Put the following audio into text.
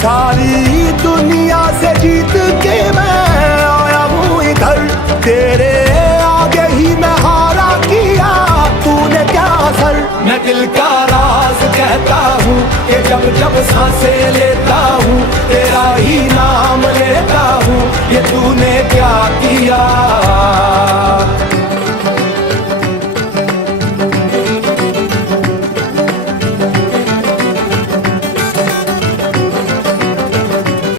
सारी दुनिया से जीत के मैं आया हूँ इधर, तेरे आगे ही मैं हारा किया, तूने क्या असर। मैं दिल का राज कहता हूँ कि जब जब सांसें ले